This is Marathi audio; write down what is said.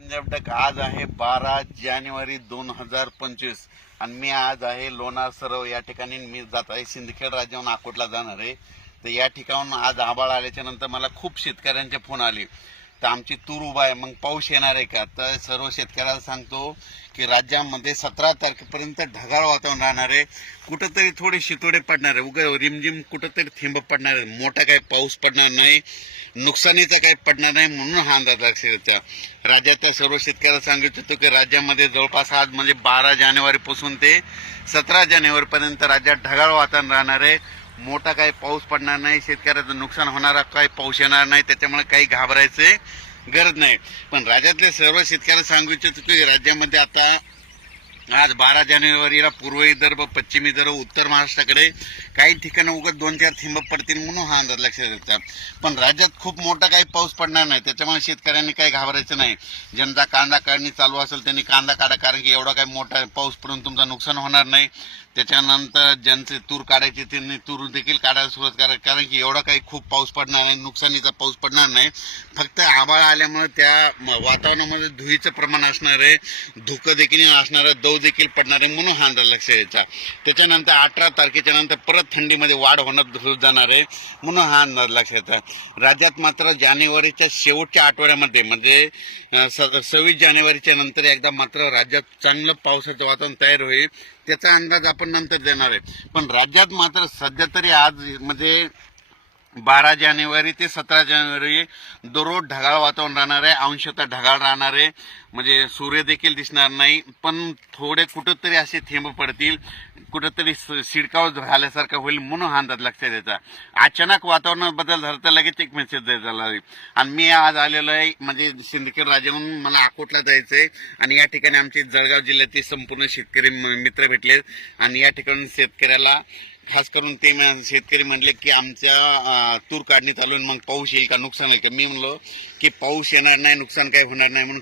म्हणजे पंजाब टक आज आहे बारा जानेवारी दोन हजार पंचवीस. आणि मी आज आहे लोणार सरोवर. या ठिकाणी मी जात आहे. सिंदखेड राज्याहून अकोटला जाणार आहे. तर या ठिकाणून आज आबाळ आल्याच्यानंतर मला खूप शेतकऱ्यांचे फोन आले. तर आमची तूर उभा आहे. मग पाऊस येणार आहे का? तर सर्व शेतकऱ्याला सांगतो की राज्यामध्ये सतरा तारखेपर्यंत ढगाळ वातावरण राहणार आहे. कुठंतरी थोडे शितोडे पडणार आहे. उगा रिमझिम कुठंतरी थेंब पडणार आहे. मोठा काही पाऊस पडणार नाही. नुकसानीचा काही पडणार नाही म्हणून हा अंदाज लक्षात द्यायचा राज्याच्या सर्व शेतकऱ्याला सांगत होतो की राज्यामध्ये जवळपास आज म्हणजे बारा जानेवारीपासून ते सतरा जानेवारीपर्यंत राज्यात ढगाळ वातावरण राहणार आहे. मोठा काही पाऊस पडणार नाही शेतकऱ्याचं नुकसान होणारा काही पाऊस येणार नाही त्याच्यामुळे काही घाबरायचे गरज नाही. पण राज्यातले सर्व शेतकऱ्याला सांगू इच्छितो की राज्यामध्ये आता आज बारा जानेवारीला पूर्व विदर्भ पश्चिम विदर्भ उत्तर महाराष्ट्राकडे काही ठिकाणी उगत दोन चार थिंब पडतील म्हणून हा अंदाज लक्षात येतात पण राज्यात खूप मोठा काही पाऊस पडणार नाही. त्याच्यामुळे शेतकऱ्यांनी काही घाबरायचं नाही. ज्यांचा कांदा काढणी चालू असेल त्यांनी कांदा काढा. कारण की एवढा काही मोठा पाऊस पडून तुमचं नुकसान होणार नाही. त्याच्यानंतर ज्यांचे तूर काढायचे त्यांनी तूर देखील काढायला सुरुवात करा. कारण की एवढा काही खूप पाऊस पडणार नाही. नुकसानीचा पाऊस पडणार नाही. फक्त आभाळ आल्यामुळे त्या वातावरणामध्ये धुळीचं प्रमाण असणार आहे. धुकं देखील असणार आहे. दौ देखील पडणार आहे म्हणून हा अंदाज लक्ष द्यायचा. त्याच्यानंतर अठरा तारखेच्या नंतर परत थंडीमध्ये वाढ होणं सुरू जाणार आहे म्हणून हा अंदाज लक्षात द्यायचा. राज्यात मात्र जानेवारीच्या शेवटच्या आठवड्यामध्ये म्हणजे स- सव्वीस जानेवारीच्या नंतर एकदा मात्र राज्यात चांगलं पावसाचं वातावरण तयार होईल त्याचा अंदाज आपण नंतर देणार आहे. पण राज्यात मात्र सध्या तरी आज म्हणजे बारा जानेवारी ते सतरा जानेवारी दररोज ढगाळ वातावरण राहणार आहे. अंशतः ढगाळ राहणार आहे. म्हणजे सूर्य देखील दिसणार नाही. पण थोडे कुठंतरी असे थेंब पडतील. कुठंतरी शिडकाव झाल्यासारखं होईल म्हणून हा अंदाज लक्षात द्यायचा अचानक वातावरणात बदल झाला तर लगेच एक मेसेज द्यायचा आणि मी आज आलेलो आहे म्हणजे सिंदखेड राजाहून मला अकोटला जायचं आहे आणि या ठिकाणी आमचे जळगाव जिल्ह्यातील संपूर्ण शेतकरी म- मित्र भेटले आणि या ठिकाणी शेतकऱ्याला खास करून ते शेतकरी म्हणले की आमच्या तूर काढणी चालू आहे, मग पाऊस येईल का नुकसान होईल का? मी म्हणलो की पाऊस येणार नाही नुकसान काही होणार नाही म्हणून